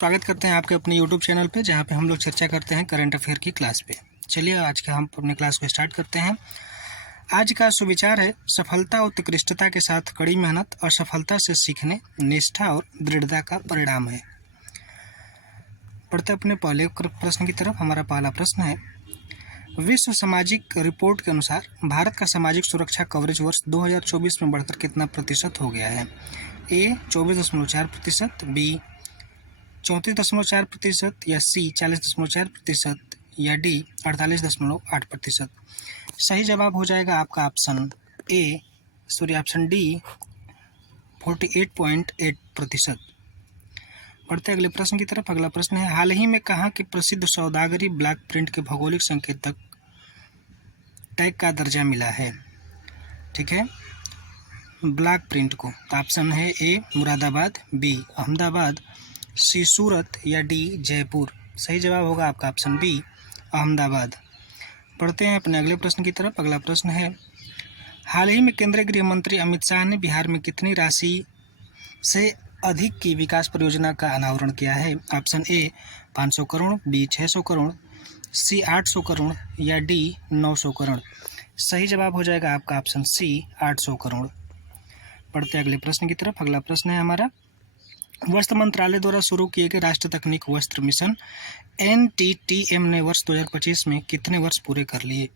स्वागत करते हैं आपके अपने YouTube चैनल पे, जहाँ पे हम लोग चर्चा करते हैं करंट अफेयर की क्लास पे। चलिए आज का हम अपने क्लास को स्टार्ट करते हैं। आज का सुविचार है, सफलता और उत्कृष्टता के साथ कड़ी मेहनत और सफलता से सीखने, निष्ठा और दृढ़ता का परिणाम है। पढ़ते अपने पहले प्रश्न की तरफ। हमारा पहला प्रश्न है, विश्व सामाजिक रिपोर्ट के अनुसार भारत का सामाजिक सुरक्षा कवरेज वर्ष 2024 में बढ़कर कितना प्रतिशत हो गया है? ए 24.4%, बी 34.4% या सी 40.4% या डी 48.8%। सही जवाब हो जाएगा आपका ऑप्शन डी 48.8%। बढ़ते अगले प्रश्न की तरफ। अगला प्रश्न है, हाल ही में कहाँ के प्रसिद्ध सौदागरी ब्लॉक प्रिंट के भौगोलिक संकेतक टैग का दर्जा मिला है? ठीक है, ब्लॉक प्रिंट को। तो ऑप्शन है ए मुरादाबाद, बी अहमदाबाद, सी सूरत या डी जयपुर। सही जवाब होगा आपका ऑप्शन बी अहमदाबाद। पढ़ते हैं अपने अगले प्रश्न की तरफ। अगला प्रश्न है, हाल ही में केंद्रीय गृह मंत्री अमित शाह ने बिहार में कितनी राशि से अधिक की विकास परियोजना का अनावरण किया है? Option A 500 crore, B 600 crore, C 800 crore या डी 900 करोड़। सही जवाब हो जाएगा आपका ऑप्शन सी 800 करोड़। पढ़ते अगले प्रश्न की तरफ। अगला प्रश्न है हमारा, वस्त्र मंत्रालय द्वारा शुरू किए गए राष्ट्रीय तकनीक वस्त्र मिशन NTTM ने वर्ष 2025 में कितने वर्ष पूरे कर लिए?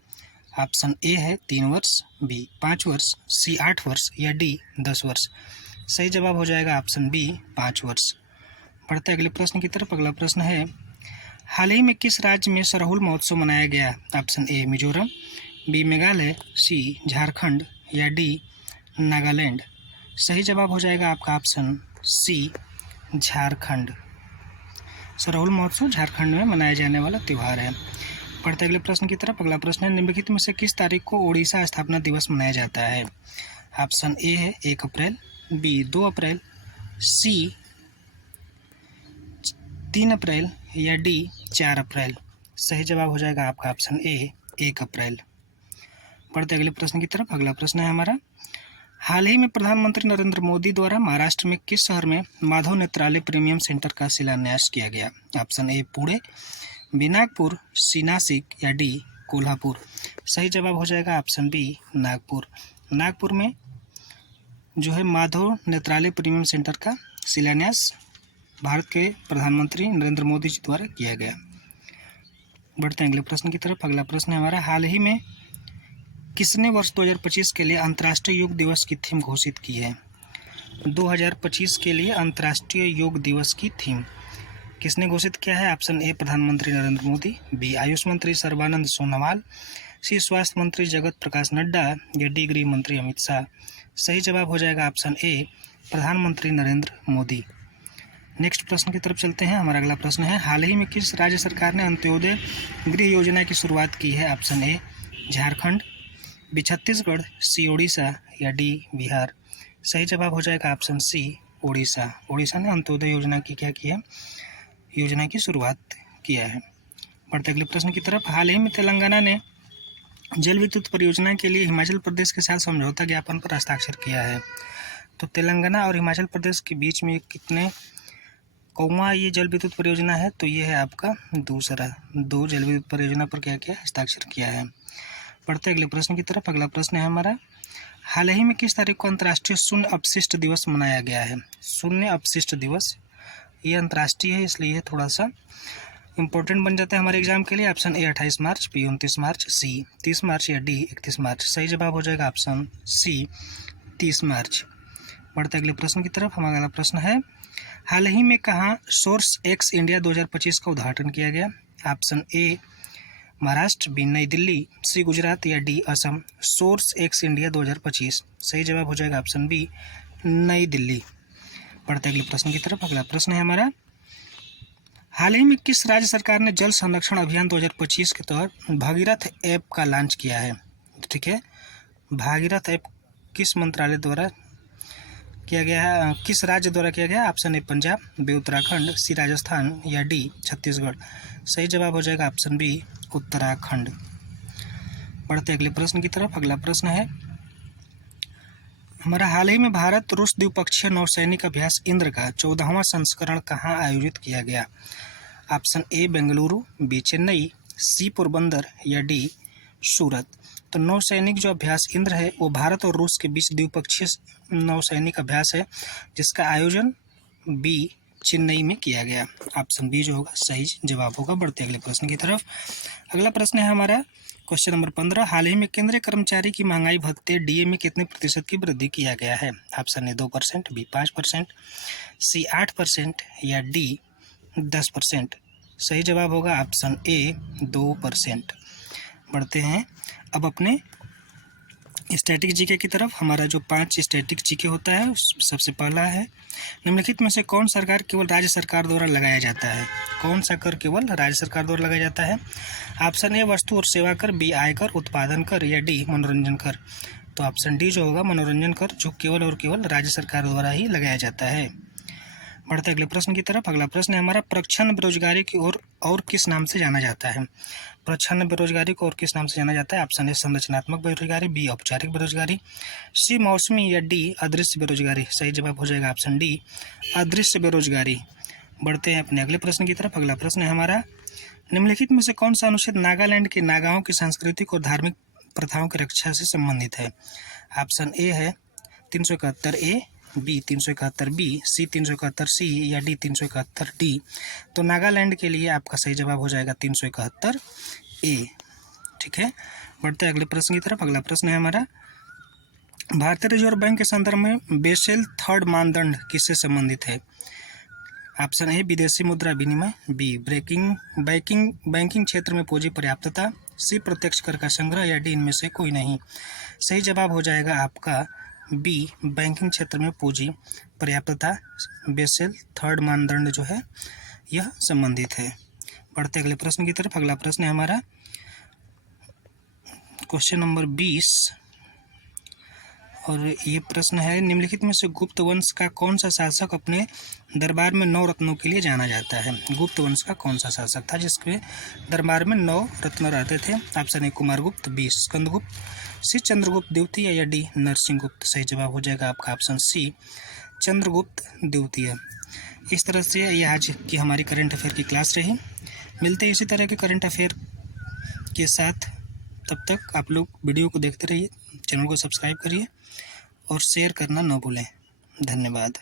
ऑप्शन ए है 3 वर्ष, बी 5 वर्ष, सी 8 वर्ष या डी 10 वर्ष। सही जवाब हो जाएगा ऑप्शन बी 5 वर्ष। बढ़ते अगले प्रश्न की तरफ। अगला प्रश्न है, हाल ही में किस राज्य में सरहुल महोत्सव मनाया गया? Option A Mizoram, B Meghalaya, C Jharkhand या डी नागालैंड। सही जवाब हो जाएगा आपका ऑप्शन सी झारखंड। सरहुल महोत्सव झारखंड में मनाया जाने वाला त्यौहार है। पढ़ते अगले प्रश्न की तरफ। अगला प्रश्न है, निम्नलिखित में से किस तारीख को ओडिशा स्थापना दिवस मनाया जाता है? ऑप्शन ए है 1 अप्रैल, बी 2 अप्रैल, सी 3 अप्रैल या डी 4 अप्रैल। सही जवाब हो जाएगा आपका ऑप्शन ए 1 अप्रैल। पढ़ते अगले प्रश्न की तरफ। अगला प्रश्न है हमारा, हाल ही में प्रधानमंत्री नरेंद्र मोदी द्वारा महाराष्ट्र में किस शहर में माधव नेत्रालय प्रीमियम सेंटर का शिलान्यास किया गया? Option A Pune, B Nagpur, C Nashik या डी कोल्हापुर। सही जवाब हो जाएगा ऑप्शन बी नागपुर। नागपुर में जो है माधव नेत्रालय प्रीमियम सेंटर का शिलान्यास भारत के प्रधानमंत्री नरेंद्र मोदी जी द्वारा किया गया। बढ़ते हैं अगले प्रश्न की तरफ। अगला प्रश्न है हमारा, हाल ही में किसने वर्ष 2025 के लिए अंतर्राष्ट्रीय योग दिवस की थीम घोषित की है? 2025 के लिए अंतर्राष्ट्रीय योग दिवस की थीम किसने घोषित किया है? ऑप्शन ए प्रधानमंत्री नरेंद्र मोदी, बी आयुष मंत्री सर्बानंद सोनोवाल, सी स्वास्थ्य मंत्री जगत प्रकाश नड्डा या डी गृह मंत्री अमित शाह। सही जवाब हो जाएगा ऑप्शन ए प्रधानमंत्री नरेंद्र मोदी। नेक्स्ट प्रश्न की तरफ चलते हैं। हमारा अगला प्रश्न है, हाल ही में किस राज्य सरकार ने अंत्योदय गृह योजना की शुरुआत की है? Option A Jharkhand, B Chhattisgarh, C Odisha या डी बिहार। सही जवाब हो जाएगा ऑप्शन सी ओडिशा। ओडिशा ने अंत्योदय योजना की क्या किया? योजना की शुरुआत किया है। बढ़ते अगले प्रश्न की तरफ। हाल ही में तेलंगाना ने जल विद्युत परियोजना के लिए हिमाचल प्रदेश के साथ समझौता ज्ञापन पर हस्ताक्षर किया है। तो तेलंगाना और हिमाचल प्रदेश के बीच में कितने कौवा ये जल विद्युत परियोजना है? तो ये है आपका दूसरा। 2 जल विद्युत परियोजना पर क्या किया? हस्ताक्षर किया है। पढ़ते अगले प्रश्न की तरफ। अगला प्रश्न है हमारा, हाल ही में किस तारीख को अंतर्राष्ट्रीय शून्य अपशिष्ट दिवस मनाया गया है? शून्य अपशिष्ट दिवस ये अंतर्राष्ट्रीय है, इसलिए थोड़ा सा इंपॉर्टेंट बन जाता है हमारे एग्जाम के लिए। ऑप्शन ए 28 मार्च, बी 29 मार्च, सी 30 मार्च या डी 31 मार्च। सही जवाब हो जाएगा ऑप्शन सी 30 मार्च। बढ़ते अगले प्रश्न की तरफ। हमारा अगला प्रश्न है, हाल ही में कहाँ सोर्स एक्स इंडिया 2025 का उद्घाटन किया गया? ऑप्शन ए महाराष्ट्र, बी नई दिल्ली, सी गुजरात या D Assam. Source x India 2025। सही जवाब हो जाएगा ऑप्शन बी नई दिल्ली। बढ़ते अगले प्रश्न की तरफ। अगला प्रश्न है हमारा, हाल ही में किस राज्य सरकार ने जल संरक्षण अभियान 2025 के तहत भागीरथ ऐप का लॉन्च किया है? ठीक है, भागीरथ ऐप किस मंत्रालय द्वारा किया गया है? किस राज्य द्वारा किया गया? Option A Punjab, B Uttarakhand, C Rajasthan या डी छत्तीसगढ़। सही जवाब हो जाएगा ऑप्शन बी उत्तराखंड। बढ़ते अगले प्रश्न की तरफ। अगला प्रश्न है, हमारा हाल ही में भारत रूस द्विपक्षीय नौसैनिक अभ्यास इंद्र का 14वां संस्करण कहाँ आयोजित किया गया? Option A Bengaluru, B Chennai, C Porbandar या डी सूरत। तो नौसैनिक जो अभ्यास इंद्र है वो भारत और रूस के बीच द्विपक्षीय नौसैनिक अभ्यास है, जिसका आयोजन बी चेन्नई में किया गया। ऑप्शन बी जो होगा सही जवाब होगा। बढ़ते अगले प्रश्न की तरफ। अगला प्रश्न है हमारा क्वेश्चन नंबर 15। हाल ही में केंद्रीय कर्मचारी की महंगाई भत्ते डीए में कितने प्रतिशत की वृद्धि किया गया है? ऑप्शन ए 2%, बी 5%, सी 8% या डी 10%। सही जवाब होगा ऑप्शन ए 2%। बढ़ते हैं अब अपने स्टैटिक जीके की तरफ। हमारा जो 5 स्टैटिक जीके होता है सबसे पहला है, निम्नलिखित में से कौन सरकार केवल राज्य सरकार द्वारा लगाया जाता है? कौन सा कर केवल राज्य सरकार द्वारा लगाया जाता है? ऑप्शन ए वस्तु और सेवा कर, बी आयकर उत्पादन कर या डी मनोरंजन कर। तो ऑप्शन डी जो होगा मनोरंजन कर, जो केवल और केवल राज्य सरकार द्वारा ही लगाया जाता है। बढ़ते अगले प्रश्न की तरफ। अगला प्रश्न है हमारा प्रच्छन्न बेरोजगारी की ओर और किस नाम से जाना जाता है? प्रच्छन्न बेरोजगारी को और किस नाम से जाना जाता है? ऑप्शन ए संरचनात्मक बेरोजगारी, बी औपचारिक बेरोजगारी, सी मौसमी या डी अदृश्य बेरोजगारी। सही जवाब हो जाएगा ऑप्शन डी अदृश्य बेरोजगारी। बढ़ते हैं अपने अगले प्रश्न की तरफ। अगला प्रश्न है हमारा निम्नलिखित में से कौन सा अनुच्छेद नागालैंड के नागाओं की सांस्कृतिक और धार्मिक प्रथाओं की रक्षा से संबंधित है? ऑप्शन ए है 371 ए, बी 371 बी, सी 371 सी या डी 371 डी। तो नागालैंड के लिए आपका सही जवाब हो जाएगा 371 ए। ठीक है। बढ़ते हैं अगले प्रश्न की तरफ। अगला प्रश्न है हमारा भारतीय रिजर्व बैंक के संदर्भ में बेसेल थर्ड मानदंड किससे संबंधित है? ऑप्शन ए विदेशी मुद्रा विनिमय, बी बैंकिंग क्षेत्र में पूंजी पर्याप्तता, सी प्रत्यक्ष कर का संग्रह या डी इनमें से कोई नहीं। सही जवाब हो जाएगा आपका बी बैंकिंग क्षेत्र में पूंजी पर्याप्तता बेसेल थर्ड मानदंड जो है यह संबंधित है। बढ़ते अगले प्रश्न की तरफ। अगला प्रश्न है हमारा क्वेश्चन नंबर 20 और ये प्रश्न है निम्नलिखित में से गुप्त वंश का कौन सा शासक अपने दरबार में 9 रत्नों के लिए जाना जाता है? गुप्त वंश का कौन सा शासक था जिसके दरबार में 9 रत्न रहते थे? Option A Kumaragupta, B Skandagupta, C Chandragupta द्वितीय या डी नरसिंहगुप्त। सही जवाब हो जाएगा आपका ऑप्शन सी चंद्रगुप्त द्वितीय। इस तरह से यह आज की हमारी करंट अफेयर की क्लास रही। मिलते हैं इसी तरह के करंट अफेयर के साथ। तब तक आप लोग वीडियो को देखते रहिए, चैनल को सब्सक्राइब करिए और शेयर करना न भूलें। धन्यवाद।